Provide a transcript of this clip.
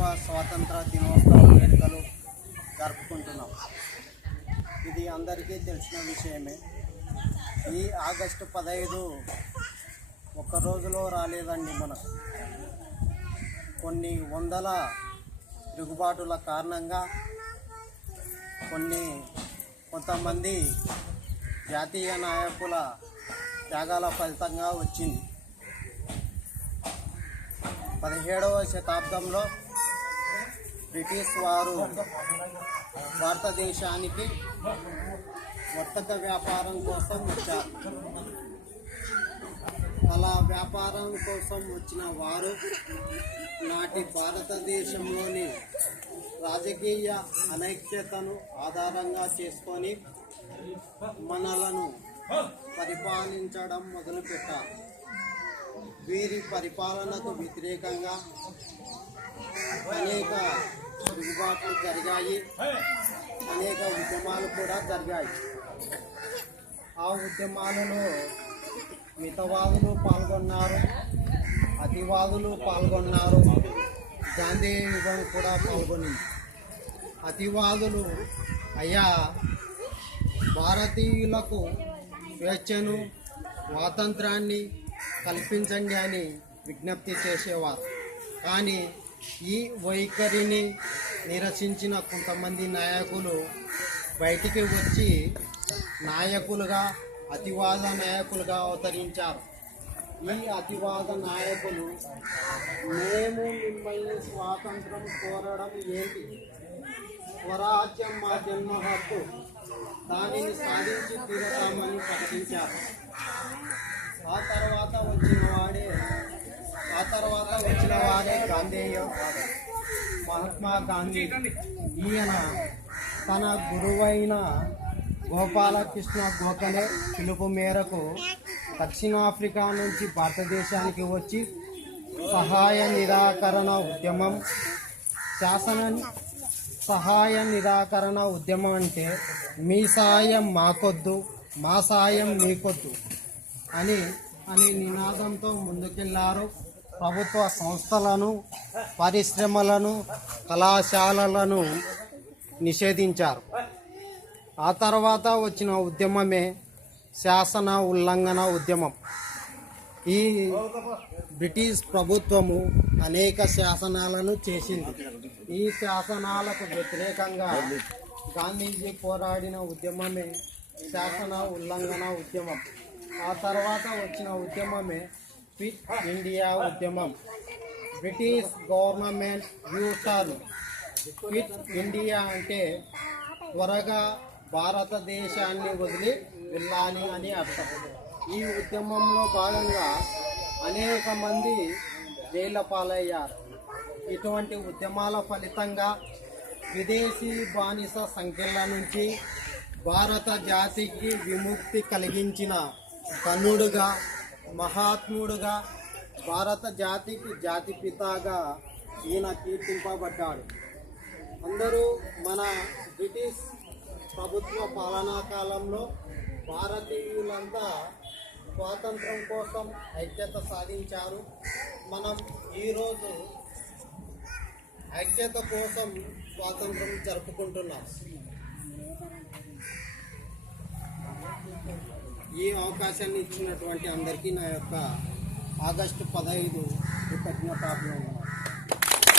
15వ స్వాతంత్ర దినోత్సవ వేడుకలు జరుపుకుంటున్నాం. ఇది అందరికీ తెలిసిన విషయమే. ఈ ఆగస్టు 15 ఒక్క రోజులో రాలేదండి. మనకు కొన్ని వందల తిరుగుబాటుల కారణంగా కొంతమంది జాతీయ నాయకుల త్యాగాల ఫలితంగా వచ్చింది. 17వ శతాబ్దంలో బ్రిటిష్ వారు భారతదేశానికి వర్తక వ్యాపారం కోసం వచ్చారు. అలా వ్యాపారం కోసం వచ్చిన వారు నాటి భారతదేశంలోని రాజకీయ అనైక్యతను ఆధారంగా చేసుకొని మనలను పరిపాలించడం మొదలుపెట్టారు. వీరి పరిపాలనకు వ్యతిరేకంగా అనేక తిరుగుబాట్లు జరిగాయి, అనేక ఉద్యమాలు కూడా జరిగాయి. ఆ ఉద్యమాలలో మితవాదులు పాల్గొన్నారు, అతివాదులు పాల్గొన్నారు, గాంధీ యుగం కూడా పాల్గొనింది. అతివాదులు అయ్యా భారతీయులకు స్వేచ్ఛను స్వాతంత్రాన్ని కల్పించండి అని విజ్ఞప్తి చేసేవారు. కానీ ఈ వైఖరిని నిరసించిన కొంతమంది నాయకులు బయటికి వచ్చి నాయకులుగా అతివాద నాయకులుగా అవతరించారు. ఈ అతివాద నాయకులు మేము మిమ్మల్ని స్వాతంత్రం కోరడం ఏంటి, స్వరాజ్యం మా జన్మ హక్కు, దానిని సాధించి తీరతామని ప్రకటించారు. ఆ తర్వాత వచ్చిన వాడే మహాత్మా గాంధీ. ఈయన తన గురువైన గోపాలకృష్ణ గోఖలే పిలుపు మేరకు దక్షిణాఫ్రికా నుంచి భారతదేశానికి వచ్చి సహాయ నిరాకరణ ఉద్యమం అంటే మీ సాయం మాకొద్దు, మా సాయం మీకొద్దు అని నినాదంతో ముందుకెళ్లారు. ప్రభుత్వ సంస్థలను, పరిశ్రమలను, కళాశాలలను నిషేధించారు. ఆ తర్వాత వచ్చిన ఉద్యమమే శాసన ఉల్లంఘన ఉద్యమం. ఈ బ్రిటిష్ ప్రభుత్వము అనేక శాసనాలను చేసింది. ఈ శాసనాలకు వ్యతిరేకంగా గాంధీజీ పోరాడిన ఉద్యమమే శాసన ఉల్లంఘన ఉద్యమం. ఆ తర్వాత వచ్చిన ఉద్యమమే క్విట్ ఇండియా ఉద్యమం. British government U turn. Quit India అంటే త్వరగా భారతదేశాన్ని వదిలి వెళ్ళాలి అని అర్థం. ఈ ఉద్యమంలో భాగంగా అనేక మంది జైళ్ళ పాలయ్యారు. ఇటువంటి ఉద్యమాల ఫలితంగా విదేశీ బానిస సంఖ్యల నుంచి భారత జాతికి విముక్తి కలిగించిన ధనుడుగా, మహాత్ముడుగా, భారత జాతికి జాతిపితగా ఈయన కీర్తింపబడ్డాడు. అందరూ మన బ్రిటిష్ ప్రభుత్వ పాలనా కాలంలో భారతీయులంతా స్వాతంత్రం కోసం ఐక్యత సాధించారు. మనం ఈరోజు ఐక్యత కోసం స్వాతంత్రం జరుపుకుంటున్నాం. ఈ అవకాశాన్ని ఇచ్చినటువంటి అందరికీ నా యొక్క ఆగస్టు 15 కృతజ్ఞతాభివందనాలు.